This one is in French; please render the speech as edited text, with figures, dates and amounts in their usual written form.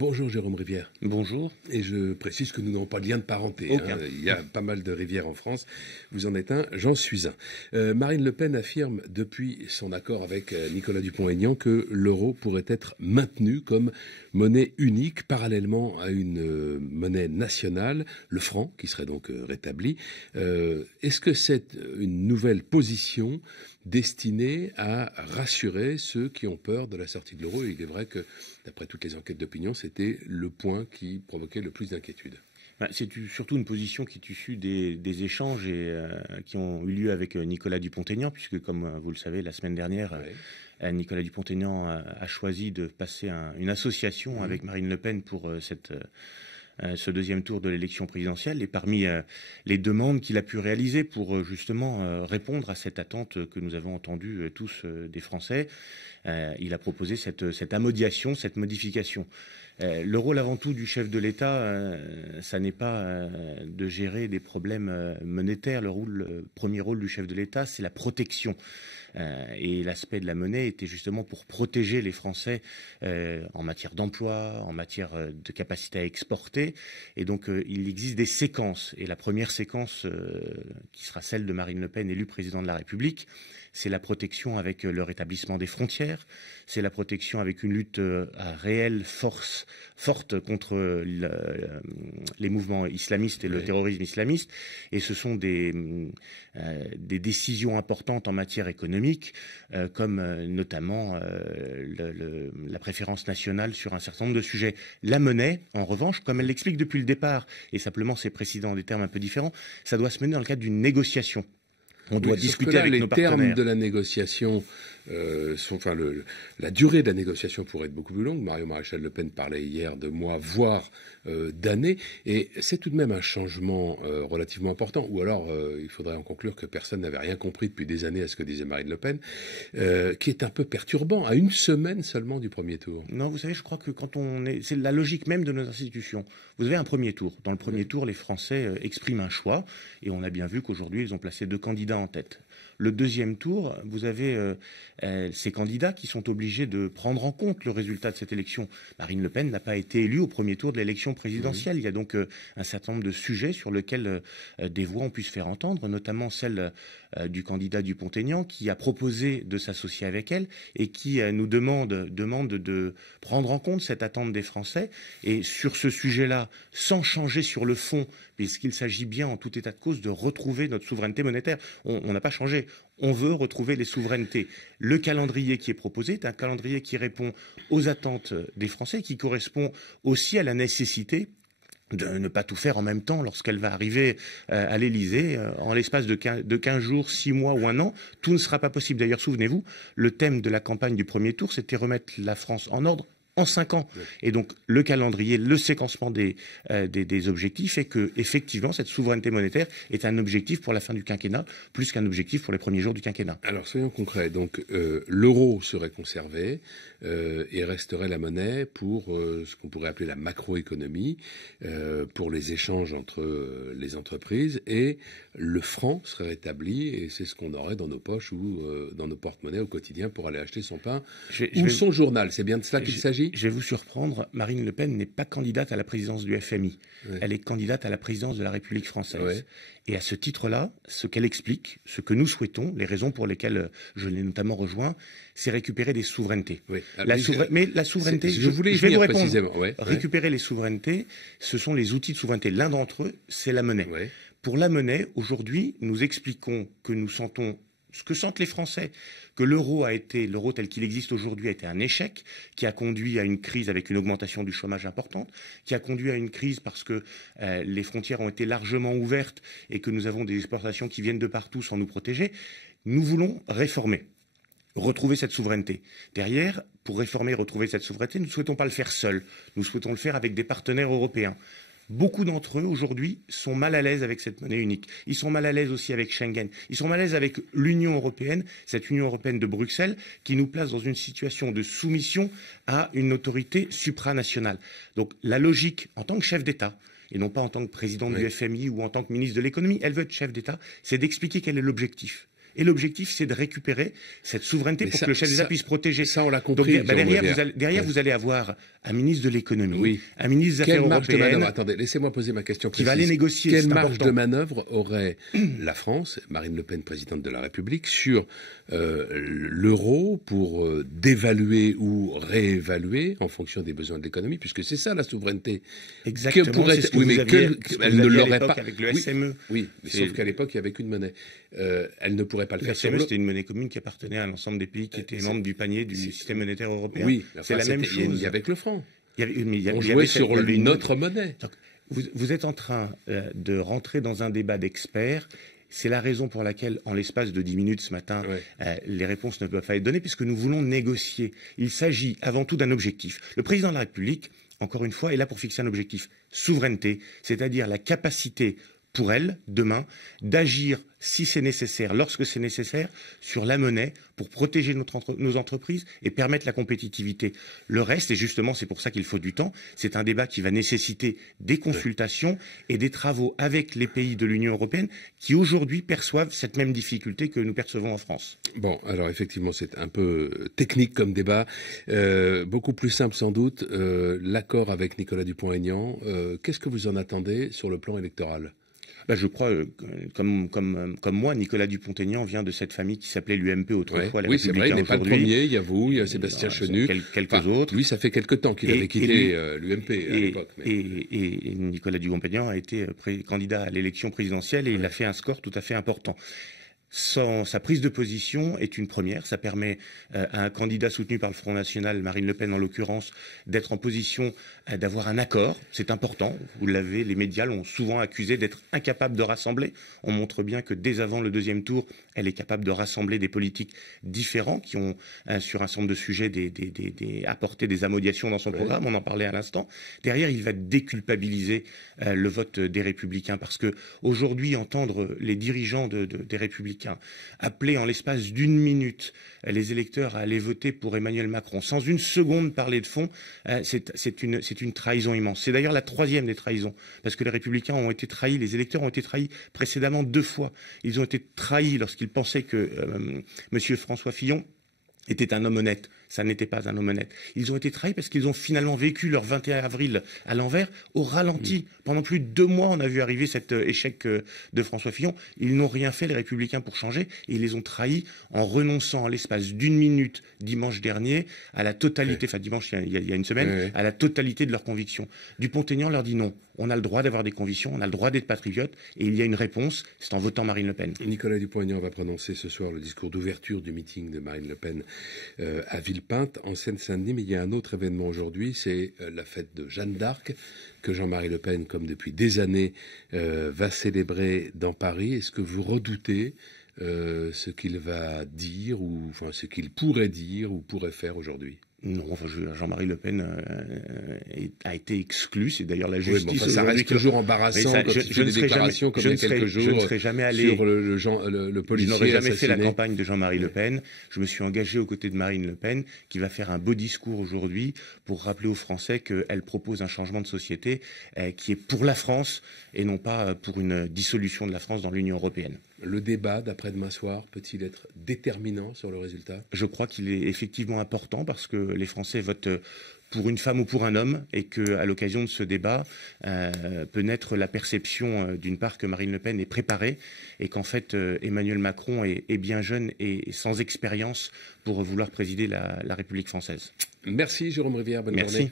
Bonjour Jérôme Rivière. Bonjour. Et je précise que nous n'avons pas de lien de parenté. Il y a pas mal de rivières en France. Vous en êtes un, j'en suis un. Marine Le Pen affirme depuis son accord avec Nicolas Dupont-Aignan que l'euro pourrait être maintenu comme monnaie unique parallèlement à une monnaie nationale, le franc, qui serait donc rétabli. Est-ce que c'est une nouvelle position destinée à rassurer ceux qui ont peur de la sortie de l'euro? Il est vrai que, d'après toutes les enquêtes d'opinion, c'était le point qui provoquait le plus d'inquiétude. C'est surtout une position qui est issue des échanges qui ont eu lieu avec Nicolas Dupont-Aignan, puisque, comme vous le savez, la semaine dernière, Nicolas Dupont-Aignan a choisi de passer une association avec Marine Le Pen pour ce deuxième tour de l'élection présidentielle. Et parmi les demandes qu'il a pu réaliser pour justement répondre à cette attente que nous avons entendue tous des Français, il a proposé cette amodiation, cette modification. Le rôle avant tout du chef de l'État, ça n'est pas de gérer des problèmes monétaires. Le premier rôle du chef de l'État, c'est la protection. Et l'aspect de la monnaie était justement pour protéger les Français en matière d'emploi, en matière de capacité à exporter. Et donc, il existe des séquences. Et la première séquence, qui sera celle de Marine Le Pen, élue président de la République, c'est la protection avec le rétablissement des frontières, c'est la protection avec une lutte à réelle forte contre les mouvements islamistes et le terrorisme islamiste. Et ce sont des décisions importantes en matière économique, comme notamment la préférence nationale sur un certain nombre de sujets. La monnaie, en revanche, comme elle l'explique depuis le départ, et simplement c'est précisé dans des termes un peu différents, ça doit se mener dans le cadre d'une négociation. On doit discuter avec nos partenaires. Les termes de la négociation, la durée de la négociation pourrait être beaucoup plus longue. Mario Maréchal Le Pen parlait hier de mois, voire d'années. Et c'est tout de même un changement relativement important. Ou alors, il faudrait en conclure que personne n'avait rien compris depuis des années à ce que disait Marine Le Pen, qui est un peu perturbant, à une semaine seulement du premier tour. Non, vous savez, je crois que c'est la logique même de nos institutions. Vous avez un premier tour. Dans le premier tour, les Français expriment un choix. Et on a bien vu qu'aujourd'hui, ils ont placé 2 candidats en tête. Le deuxième tour, vous avez ces candidats qui sont obligés de prendre en compte le résultat de cette élection. Marine Le Pen n'a pas été élue au premier tour de l'élection présidentielle. Il y a donc un certain nombre de sujets sur lesquels des voix ont pu se faire entendre, notamment celle du candidat Dupont-Aignan qui a proposé de s'associer avec elle et qui nous demande de prendre en compte cette attente des Français. Et sur ce sujet-là, sans changer sur le fond, puisqu'il s'agit bien en tout état de cause de retrouver notre souveraineté monétaire. On n'a pas changé. On veut retrouver les souverainetés. Le calendrier qui est proposé est un calendrier qui répond aux attentes des Français, qui correspond aussi à la nécessité de ne pas tout faire en même temps lorsqu'elle va arriver à l'Élysée. En l'espace de 15 jours, 6 mois ou 1 an, tout ne sera pas possible. D'ailleurs, souvenez-vous, le thème de la campagne du premier tour, c'était remettre la France en ordre en 5 ans. Et donc, le calendrier, le séquencement des objectifs fait que, effectivement, cette souveraineté monétaire est un objectif pour la fin du quinquennat, plus qu'un objectif pour les premiers jours du quinquennat. Alors, soyons concrets. Donc, l'euro serait conservé et resterait la monnaie pour ce qu'on pourrait appeler la macroéconomie, pour les échanges entre les entreprises, et le franc serait rétabli, et c'est ce qu'on aurait dans nos poches ou dans nos porte-monnaies au quotidien pour aller acheter son pain ou son journal. C'est bien de cela qu'il s'agit? Je vais vous surprendre, Marine Le Pen n'est pas candidate à la présidence du FMI. Oui. Elle est candidate à la présidence de la République française. Oui. Et à ce titre-là, ce qu'elle explique, ce que nous souhaitons, les raisons pour lesquelles je l'ai notamment rejoint, c'est récupérer des souverainetés. Oui. Mais la souveraineté, je vais vous répondre précisément. Ouais. Récupérer les souverainetés, ce sont les outils de souveraineté. L'un d'entre eux, c'est la monnaie. Ouais. Pour la monnaie, aujourd'hui, nous expliquons que nous sentons ce que sentent les Français, que l'euro tel qu'il existe aujourd'hui a été un échec, qui a conduit à une crise avec une augmentation du chômage importante, qui a conduit à une crise parce que les frontières ont été largement ouvertes et que nous avons des exportations qui viennent de partout sans nous protéger. Nous voulons réformer, retrouver cette souveraineté. Derrière, pour réformer et retrouver cette souveraineté, nous ne souhaitons pas le faire seuls, nous souhaitons le faire avec des partenaires européens. Beaucoup d'entre eux, aujourd'hui, sont mal à l'aise avec cette monnaie unique. Ils sont mal à l'aise aussi avec Schengen. Ils sont mal à l'aise avec l'Union européenne, cette Union européenne de Bruxelles, qui nous place dans une situation de soumission à une autorité supranationale. Donc, la logique, en tant que chef d'État, et non pas en tant que président du FMI ou en tant que ministre de l'économie, elle veut être chef d'État, c'est d'expliquer quel est l'objectif. Et l'objectif, c'est de récupérer cette souveraineté pour que le chef d'État puisse protéger. Ça, on l'a compris. Donc, derrière, vous allez avoir un ministre de l'économie, un ministre des Affaires européennes. Attendez, laissez-moi poser ma question précise. Qui va aller négocier. Quelle marge de manœuvre aurait la France, Marine Le Pen, présidente de la République, sur l'euro pour dévaluer ou réévaluer en fonction des besoins de l'économie, puisque c'est ça la souveraineté. Exactement. Elle ne l'aurait pas avec le SME. Oui, mais sauf qu'à l'époque, il n'y avait qu'une monnaie. Elle ne pourrait pas le faire. Le SME, c'était une monnaie commune qui appartenait à l'ensemble des pays qui étaient membres du panier du système monétaire européen. Oui, c'est la même chose. Il y avait que le franc. On jouait sur une autre monnaie. Donc, vous êtes en train de rentrer dans un débat d'experts. C'est la raison pour laquelle, en l'espace de 10 minutes ce matin, les réponses ne peuvent pas être données, puisque nous voulons négocier. Il s'agit avant tout d'un objectif. Le président de la République, encore une fois, est là pour fixer un objectif. Souveraineté, c'est-à-dire la capacité pour elle, demain, d'agir, si c'est nécessaire, lorsque c'est nécessaire, sur la monnaie pour protéger nos entreprises et permettre la compétitivité. Le reste, et justement c'est pour ça qu'il faut du temps, c'est un débat qui va nécessiter des consultations et des travaux avec les pays de l'Union européenne qui aujourd'hui perçoivent cette même difficulté que nous percevons en France. Bon, alors effectivement c'est un peu technique comme débat, beaucoup plus simple sans doute, l'accord avec Nicolas Dupont-Aignan, qu'est-ce que vous en attendez sur le plan électoral ? Je crois, comme moi, Nicolas Dupont-Aignan vient de cette famille qui s'appelait l'UMP autrefois. Oui, c'est vrai, il n'est pas le premier, il y a vous, il y a Sébastien Chenu. Quelques autres. Lui, ça fait quelque temps qu'il avait quitté l'UMP à l'époque. Et Nicolas Dupont-Aignan a été candidat à l'élection présidentielle et il a fait un score tout à fait important. Sa prise de position est une première. Ça permet à un candidat soutenu par le Front National, Marine Le Pen en l'occurrence, d'être en position d'avoir un accord. C'est important. Vous l'avez, les médias l'ont souvent accusé d'être incapable de rassembler. On montre bien que dès avant le deuxième tour, elle est capable de rassembler des politiques différents qui ont, sur un certain nombre de sujets, apporté des amodiations dans son programme. On en parlait à l'instant. Derrière, il va déculpabiliser le vote des Républicains parce que aujourd'hui, entendre les dirigeants des Républicains appeler en l'espace d'une minute les électeurs à aller voter pour Emmanuel Macron sans une seconde parler de fond, c'est une trahison immense. C'est d'ailleurs la troisième des trahisons, parce que les Républicains ont été trahis, les électeurs ont été trahis précédemment 2 fois. Ils ont été trahis lorsqu'ils pensaient que M. François Fillon était un homme honnête. Ça n'était pas un homme honnête. Ils ont été trahis parce qu'ils ont finalement vécu leur 21 avril à l'envers, au ralenti. Pendant plus de 2 mois, on a vu arriver cet échec de François Fillon. Ils n'ont rien fait, les Républicains, pour changer. Et ils les ont trahis en renonçant à l'espace d'1 minute, dimanche dernier, à la totalité, enfin dimanche, il y a une semaine, à la totalité de leurs convictions. Dupont-Aignan leur dit non. On a le droit d'avoir des convictions, on a le droit d'être patriote. Et il y a une réponse, c'est en votant Marine Le Pen. Nicolas Dupont-Aignan va prononcer ce soir le discours d'ouverture du meeting de Marine Le Pen à Villepinte, en Seine-Saint-Denis. Mais il y a un autre événement aujourd'hui, c'est la fête de Jeanne d'Arc, que Jean-Marie Le Pen, comme depuis des années, va célébrer dans Paris. Est-ce que vous redoutez ce qu'il va dire, ou enfin ce qu'il pourrait dire ou pourrait faire aujourd'hui? Non, enfin, Jean-Marie Le Pen a été exclu. C'est d'ailleurs la justice. Ça reste toujours embarrassant quand il fait des déclarations comme il y a quelques jours. Je ne serais jamais allé sur le policier. Je n'aurais jamais assassiné. fait la campagne de Jean-Marie Le Pen. Je me suis engagé aux côtés de Marine Le Pen, qui va faire un beau discours aujourd'hui pour rappeler aux Français qu'elle propose un changement de société qui est pour la France et non pas pour une dissolution de la France dans l'Union européenne. Le débat d'après-demain soir peut-il être déterminant sur le résultat? Je crois qu'il est effectivement important parce que les Français votent pour une femme ou pour un homme et qu'à l'occasion de ce débat peut naître la perception d'une part que Marine Le Pen est préparée et qu'en fait Emmanuel Macron est bien jeune et sans expérience pour vouloir présider la République française. Merci Jérôme Rivière, bonne journée.